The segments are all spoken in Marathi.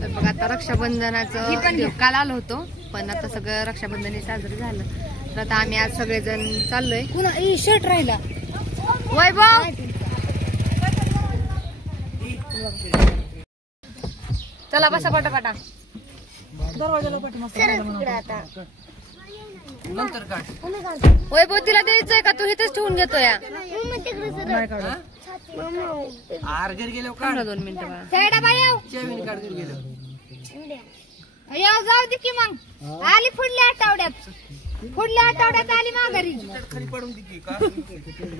तर बघ आता रक्षाबंधनाचं काल आलो होतो, पण आता सगळं रक्षाबंधन साजरं झालं. तर आता आम्ही आज सगळेजण चाललोय. पुन्हा शर्ट राहिला वैभव, चला बसा पटापटा. वैभव तिला द्यायचंय का, तू इथेच ठेवून घेतो या? 2 मिनिटं जाऊ दे की मग. आली पुढल्या आठवड्यात आली माघारी.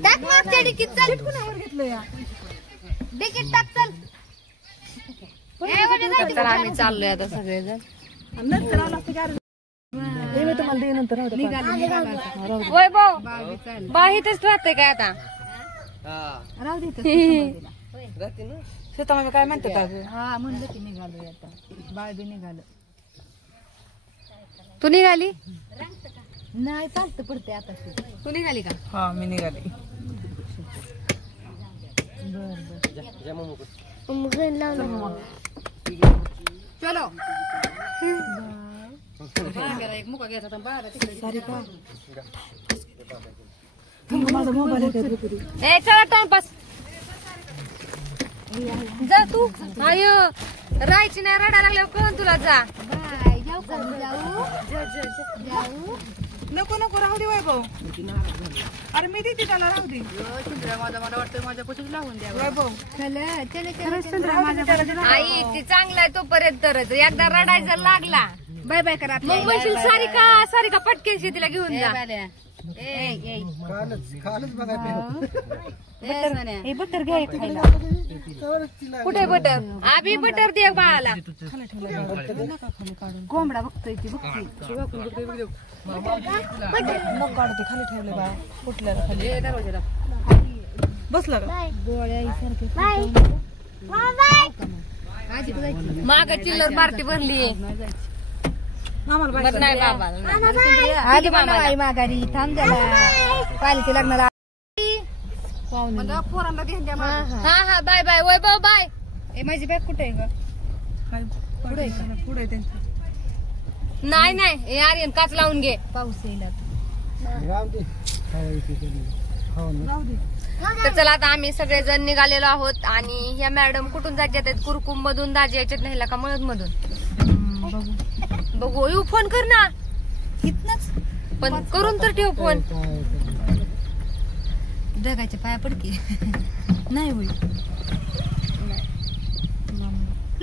टाक मागच्या डिकीत, चल घेतलं या डिकीत टाक, चल. चला आम्ही चाललोय आता सगळेजण. वैभव बाहीतच राहते काय आता? शेतामध्ये काय म्हणतात? हा म्हणलं की निघालोय आता, बाळ बी निघालं. तू निघाली? नाही, चालतं पडते आता. तू निघाली का? हा मी निघाली. चलो. एक मुका घ्यायचा माझा मोबाईल. ए चला टाइमपास. जा तू. अयो राहायची नाही, रडायला लागल्यावर कोण तुला? जा. नको नको राहू दे वैभव. अरे मी देते त्याला, राहू दे. मला वाटतं माझ्यापासून लावून द्या वैभव. आई ती चांगला आहे तोपर्यंत तरच. एकदा रडायचा लागला बाय बाय करा. मग म्हणशील सारिका पटकेशी तिला घेऊन जा. बटर घ्या खायला. कुठे बटर? आभी बटर दे बाळाला. कोंबडा बघतोय ती, बघते काढते खाली ठेवले बा. कुठल्याला खाली बसला का? माग चिल्लर पार्टी भरली. नाही बाबा आली माघारी. थांब झाला पालीच्या लग्नाला. पोरांना घेऊन द्या. हा हा बाय बाय वैभव बाय. माझी बॅग कुठे आहे ग? पुढे पुढे त्यांची. नाही नाही आर्यन काच लावून घे, पाऊस येईल. तर चला आता आम्ही सगळेजण निघालेलो आहोत. आणि ह्या मॅडम कुठून जायच्यात? कुरकुम मधून दाजी याच्यात न्यायला का मळद मधून? बघू. येऊ फोन कर ना इथनच, पण करून तर ठेव फोन. जगाच्या पाया पडकी नाही होईल.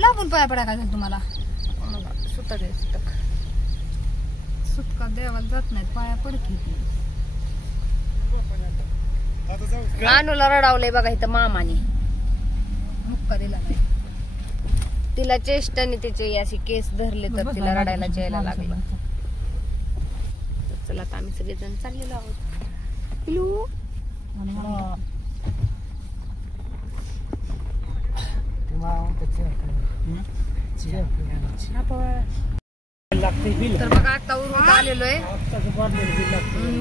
लागून पाया पडा काय झालं तुम्हाला? सुटका देवाला जात नाही, पाया पडकी. अनुला रडावलंय बघा इथं मामाने. मुक्का दिला नाही तिला चेस्ट आणि तिचे अशी केस धरले तर तिला रडायला जायला लागलं. चला आता आम्ही सगळेजण चाललेलो आहोत. पिलू तर बघा आता उरून आलेलो आहे.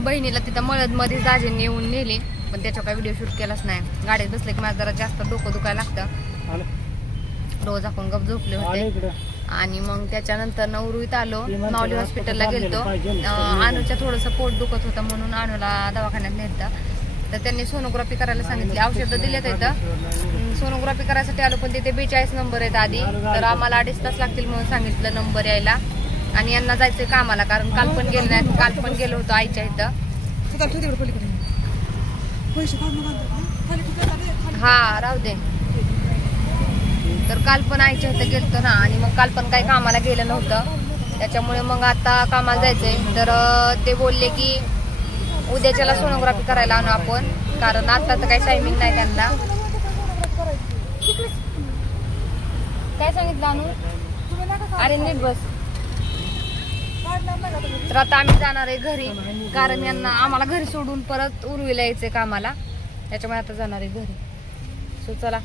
बहिणीला तिथं मळद मध्ये दाजींनी येऊन नेली, पण त्याच्या काही व्हिडिओ शूट केलाच नाही. गाडीत बसले की माझं जरा जास्त डोकं दुखायला लागतं. रोज आपण गप झोपले होते. आणि मग त्याच्यानंतर नवरुईत आलो, माऊली हॉस्पिटलला गेलतो. अनुच्या थोडस पोट दुखत होतं म्हणून अनुला दवाखान्यात नेलं. तर त्यांनी सोनोग्राफी करायला सांगितली. औषधं दिलेत इथं. सोनोग्राफी करायसाठी आलो, पण तिथे 42 नंबर आहेत आधी. तर आम्हाला 2.5 तास लागतील म्हणून सांगितलं नंबर यायला. आणि यांना जायचंय कामाला, कारण काल पण गेले नाहीत. काल पण गेलो होतो आईच्या इथं. हा राहू दे. तर काल पण आईच्या इथं गेलतो ना, आणि मग काल पण काही कामाला गेलं नव्हतं. त्याच्यामुळे मग आता कामाला जायचंय. तर ते बोलले की उद्याच्याला सोनोग्राफी करायला आणू आपण, कारण आता तर काही टायमिंग नाही त्यांना. काय सांगितलं आणू? अरे नीट बस. तर आता आम्ही जाणार आहे घरी, कारण यांना आम्हाला घरी सोडून परत उर्वीला यायचंय कामाला. त्याच्यामुळे आता जाणार आहे घरी. सो चला.